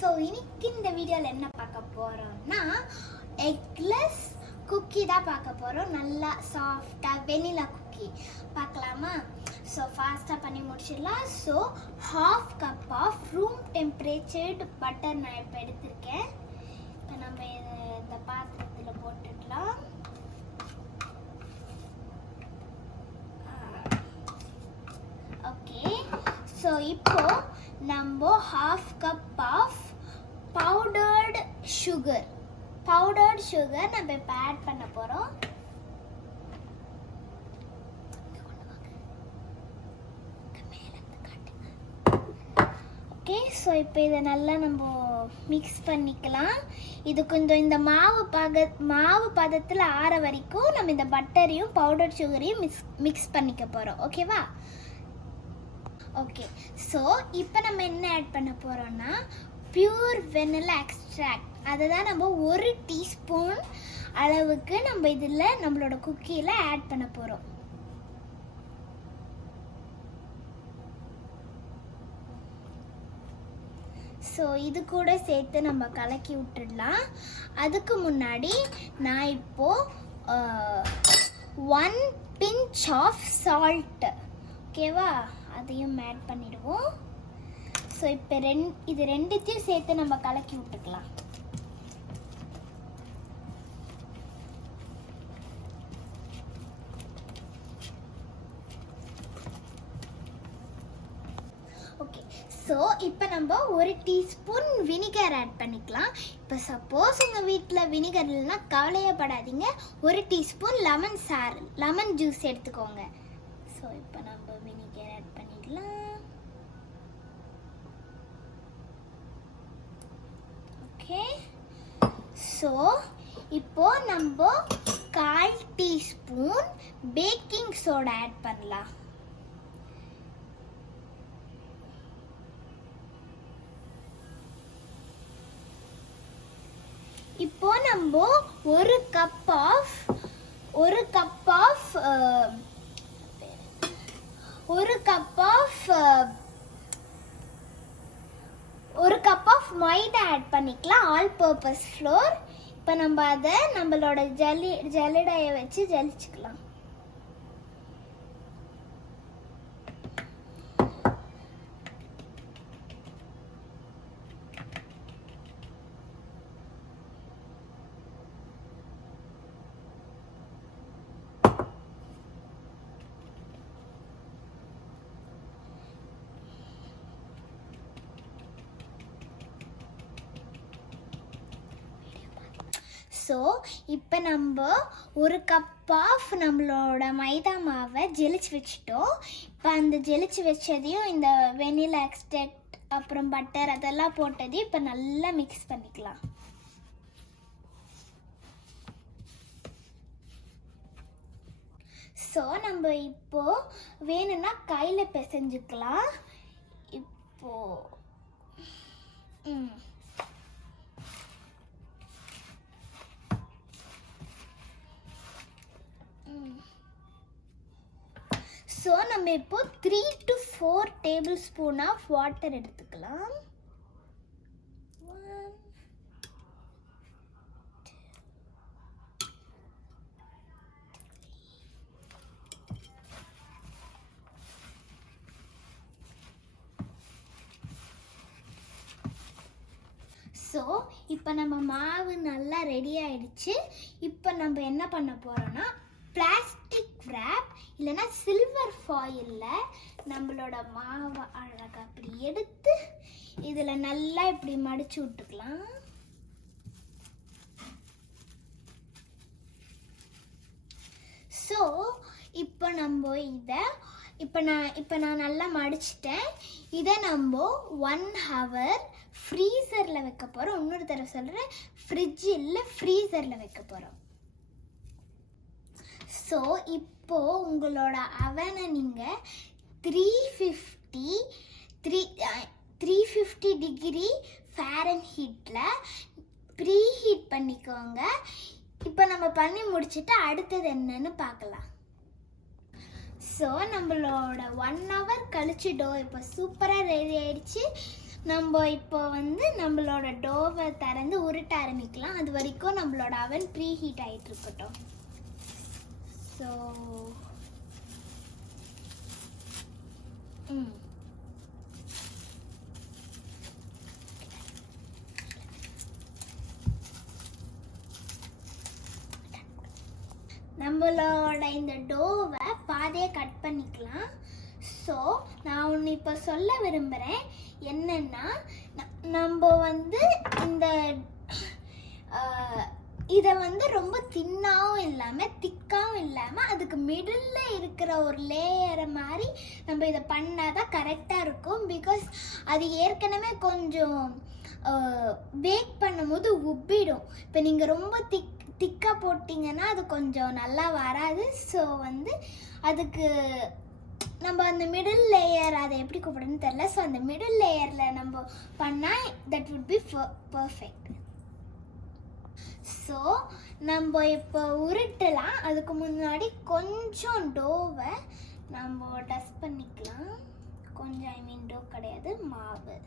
So இன்னைக்கு இந்த வீடியோவில் என்ன பார்க்க போகிறோம்னா எக்லெஸ் குக்கி தான் பார்க்க போகிறோம். நல்லா சாஃப்டாக வெனிலா குக்கி பார்க்கலாமா? ஸோ ஃபாஸ்ட்டாக பண்ணி முடிச்சிடலாம். So 1/2 cup of room temperatured butter நான் இப்போ எடுத்திருக்கேன். இப்போ நம்ம இந்த பாத்திரத்தில் போட்டுடலாம். ஓகே, ஸோ இப்போ நம்ம 1/2 கப் ஆஃப் பவுடர்டு சுகர் நம்ம இப்போ ஆட் பண்ண போகிறோம். ஓகே, ஸோ இப்போ இதை நல்லா நம்ம மிக்ஸ் பண்ணிக்கலாம். இது கொஞ்சம் இந்த மாவு பதத்தில் ஆற வரைக்கும் நம்ம இந்த பட்டரையும் பவுடர் சுகரையும் மிக்ஸ் பண்ணிக்க போகிறோம். ஓகேவா? ஓகே, ஸோ இப்போ நம்ம என்ன ஆட் பண்ண போகிறோம்னா பியூர் வெனிலா எக்ஸ்ட்ராக்ட். அதை தான் நம்ம 1 டீஸ்பூன் அளவுக்கு நம்ம இதில் நம்மளோட குக்கியில் ஆட் பண்ண போகிறோம். ஸோ இது கூட சேர்த்து நம்ம கலக்கி விட்டுடலாம். அதுக்கு முன்னாடி நான் இப்போது 1 பிஞ்ச் ஆஃப் சால்ட், ஓகேவா, அதையும் ஆட் பண்ணிடுவோம். ஸோ இப்போ இது ரெண்டுத்தையும் சேர்த்து நம்ம கலக்கி விட்டுக்கலாம். ஓகே, ஸோ இப்போ நம்ம 1 டீஸ்பூன் வினிகர் ஆட் பண்ணிக்கலாம். இப்போ சப்போஸ் உங்கள் வீட்டில் வினிகர் இல்லைன்னா கவலையப்படாதீங்க, 1 டீஸ்பூன் லெமன் ஜூஸ் எடுத்துக்கோங்க. ஸோ இப்போ நம்ம வினிகர் ஆட் பண்ணிடலாம். ஓகே, ஸோ இப்போ நம்ம 1/4 டீஸ்பூன் பேக்கிங் சோடா ஆட் பண்ணலாம். இப்போ நம்ம ஒரு கப் ஆஃப் மைதா ஆட் பண்ணிக்கலாம், ஆல் பர்பஸ் ஃப்ளோர். இப்போ நம்ம அதை நம்மளோட ஜல்லடையை வச்சு ஜலிச்சுக்கலாம். ஸோ இப்போ நம்ம 1 கப் ஆஃப் நம்மளோட மைதா மாவை ஜெலிச்சு வச்சுட்டோம். இப்போ அந்த ஜெலிச்சு வச்சதையும் இந்த வெனிலா எக்ஸ்ட்ராக்ட் அப்புறம் பட்டர் அதெல்லாம் போட்டதையும் இப்போ நல்லா மிக்ஸ் பண்ணிக்கலாம். ஸோ நம்ம இப்போ வேணும்னா கையில் பிசைஞ்சுக்கலாம். இப்போ ஸோ நம்ம இப்போ 3 to 4 tablespoon of water எடுத்துக்கலாம். 1 ஸோ இப்போ நம்ம மாவு நல்லா ரெடி ஆயிடுச்சு. இப்போ நம்ம என்ன பண்ண போகிறோம்னா பிளாஸ்டிக் ரேப் இல்லைன்னா சில்வர் ஃபாயிலில் நம்மளோட மாவை அழகாக அப்படி எடுத்து இதில் நல்லா இப்படி மடிச்சு விட்டுக்கலாம். ஸோ இப்போ நம்ம இதை இப்போ நான் நல்லா மடிச்சிட்டேன். இதை நம்ம 1 hour ஃப்ரீசரில் வைக்க போகிறோம். இன்னொரு தடவை சொல்கிறேன், ஃப்ரிட்ஜ் இல்லை, ஃப்ரீசரில் வைக்க போகிறோம். ஸோ இப்போது உங்களோட அவனை நீங்கள் 350 டிகிரி ஃபாரன்ஹீட்டில் ப்ரீ ஹீட் பண்ணிக்கோங்க. இப்போ நம்ம பண்ணி முடிச்சுட்டு அடுத்தது என்னன்னு பார்க்கலாம். ஸோ நம்மளோட 1 hour கழிச்சு டோ இப்போ சூப்பராக ரெடி ஆயிடுச்சு. நம்ம இப்போ வந்து நம்மளோட டோவை திறந்து உருட்ட ஆரம்பிக்கலாம். அது வரைக்கும் நம்மளோட அவன் ப்ரீ ஹீட் ஆகிட்டு இருக்கட்டும். ஸோ நம்மளோட இந்த டோவை பாதியை கட் பண்ணிக்கலாம். ஸோ நான் ஒன்று இப்போ சொல்ல விரும்புகிறேன். என்னென்னா, நம்ம வந்து இந்த இதை வந்து ரொம்ப தின்னாகவும் இல்லாமல் திக்காகவும் இல்லாமல் அதுக்கு மிடில் இருக்கிற ஒரு லேயரை மாதிரி நம்ம இதை பண்ணால் தான் கரெக்டாக இருக்கும். பிகாஸ் அது ஏற்கனவே கொஞ்சம் பேக் பண்ணும்போது உப்பிடும். இப்போ நீங்கள் ரொம்ப திக்காக போட்டிங்கன்னா அது கொஞ்சம் நல்லா வராது. ஸோ வந்து அதுக்கு நம்ம அந்த மிடில் லேயர் அதை எப்படி கூப்பிடுன்னு தெரியல. ஸோ அந்த மிடில் லேயரில் நம்ம பண்ணால் that would be perfect. So நம்ம இப்போ உருட்டலாம். அதுக்கு முன்னாடி கொஞ்சம் டோவை நம்ம டஸ்ட் பண்ணிக்கலாம். கொஞ்சம் டோ கிடையாது, மாவு.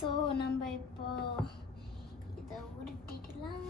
ஸோ நம்ம இப்போ இதை உருட்டிடலாம்.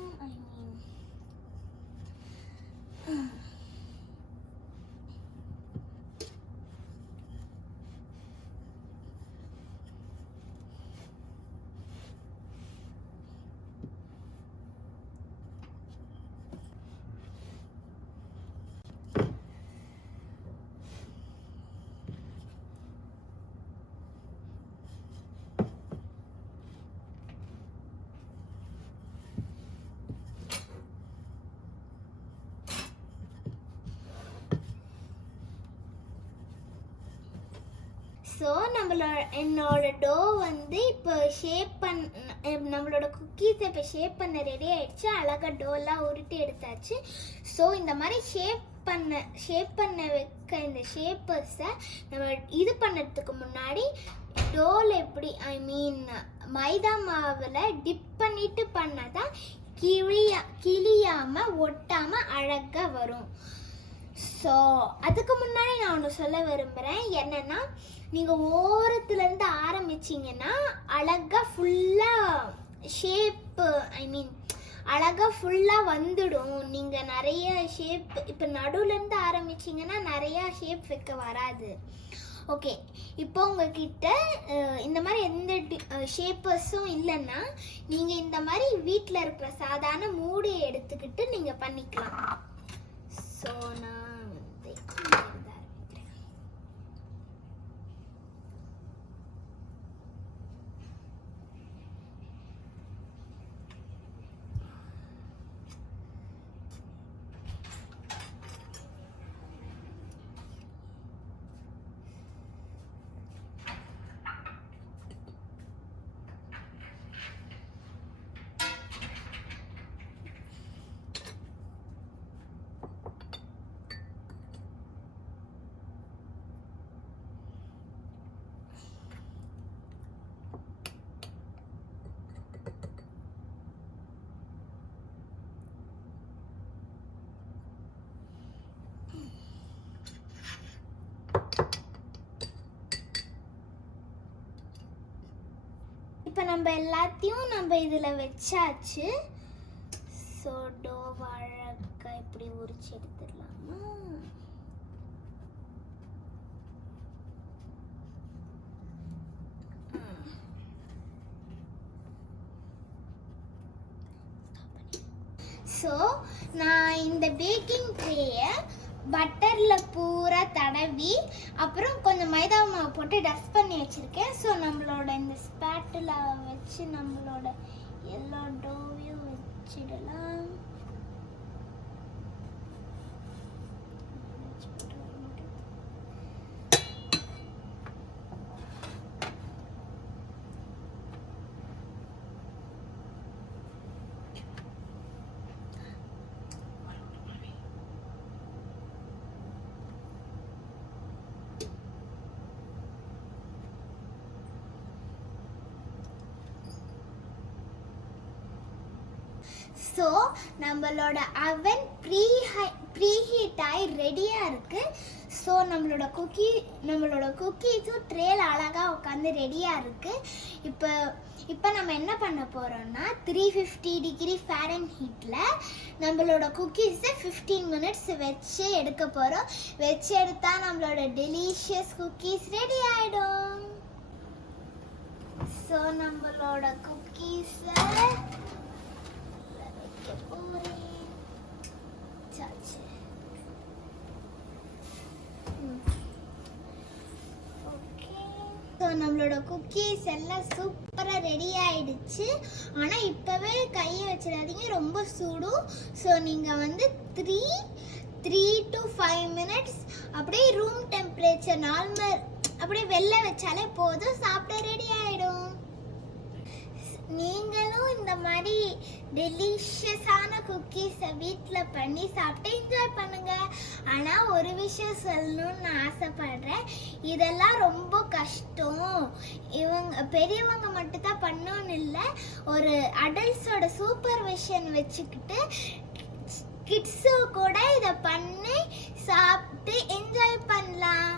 ஸோ என்னோட டோ வந்து இப்போ நம்மளோட குக்கீஸை இப்போ ஷேப் பண்ண ரெடி ஆகிடுச்சு. அழகாக டோலாம் உருட்டி எடுத்தாச்சு. ஸோ இந்த மாதிரி ஷேப் பண்ண வைக்க இந்த ஷேப்பர்ஸை நம்ம இது பண்ணுறதுக்கு முன்னாடி டோவில் எப்படி மைதா மாவில் டிப் பண்ணிட்டு பண்ணாதான் கிளியாமல் ஒட்டாமல் அழகாக வரும். ஸோ அதுக்கு முன்னாடி நான் ஒன்று சொல்ல விரும்புகிறேன். என்னென்னா, நீங்கள் ஓரத்துலேருந்து ஆரம்பிச்சிங்கன்னா அழகாக ஃபுல்லாக அழகாக ஃபுல்லாக வந்துடும். நீங்கள் நிறைய ஷேப் இப்போ நடுவுலேருந்து ஆரம்பிச்சிங்கன்னா நிறையா ஷேப் வைக்க வராது. ஓகே, இப்போ உங்ககிட்ட இந்த மாதிரி எந்த ஷேப்பர்ஸும் இல்லைன்னா நீங்கள் இந்த மாதிரி வீட்டில் இருக்கிற சாதாரண மூடியை எடுத்துக்கிட்டு நீங்கள் பண்ணிக்கலாம். ஸோ நான் இப்போ நம்ம எல்லாத்தையும் இதில் வச்சாச்சு. ஸோ டோவ் அழகாக இப்படி உரிச்சு எடுத்துடலாமா? ஸோ நான் இந்த பேக்கிங் ட்ரேயை பட்டரில் பூரா தடவி அப்புறம் கொஞ்சம் மைதா மாவு போட்டு டஸ்ட் பண்ணி வச்சுருக்கேன். ஸோ நம்மளோட இந்த ஸ்பேட்டில் வச்சு நம்மளோட எல்லா டோவையும் வச்சிடலாம். ஸோ நம்மளோட அவன் ப்ரீஹீட் ஆகி ரெடியாக இருக்குது. ஸோ நம்மளோட குக்கீஸும் ட்ரேல அழகாக உட்காந்து ரெடியாக இருக்குது. இப்போ நம்ம என்ன பண்ண போகிறோம்னா 350 டிகிரி ஃபாரன்ஹீட்டில் நம்மளோட குக்கீஸை 15 மினிட்ஸ் வச்சு எடுக்க போகிறோம். வச்சு எடுத்தால் நம்மளோட டெலிஷியஸ் குக்கீஸ் ரெடி ஆகிடும். ஸோ நம்மளோட குக்கீஸை நம்மளோட குக்கீஸ் எல்லாம் சூப்பராக ரெடி ஆயிடுச்சு. ஆனால் இப்போவே கையை வச்சிடாதீங்க, ரொம்ப சூடும். ஸோ நீங்கள் வந்து 3 to 5 மினிட்ஸ் அப்படியே ரூம் டெம்பரேச்சர் நார்மல் அப்படியே வெளில வச்சாலே போதும், சாப்பிட ரெடி ஆகிடும். நீங்களும் இந்த மாதிரி டெலிஷியஸான குக்கீஸை வீட்டில் பண்ணி சாப்பிட்டு என்ஜாய் பண்ணுங்க. ஆனால் ஒரு விஷயம் சொல்லணும்னு நான் ஆசைப்படுறேன், இதெல்லாம் ரொம்ப கஷ்டம். பெரியவங்க மட்டும்தான் பண்ணணும்னு இல்லை, ஒரு அடல்ட்ஸோட சூப்பர்விஷன் வச்சுக்கிட்டு கிட்ஸு கூட இதை பண்ணி சாப்பிட்டு என்ஜாய் பண்ணலாம்.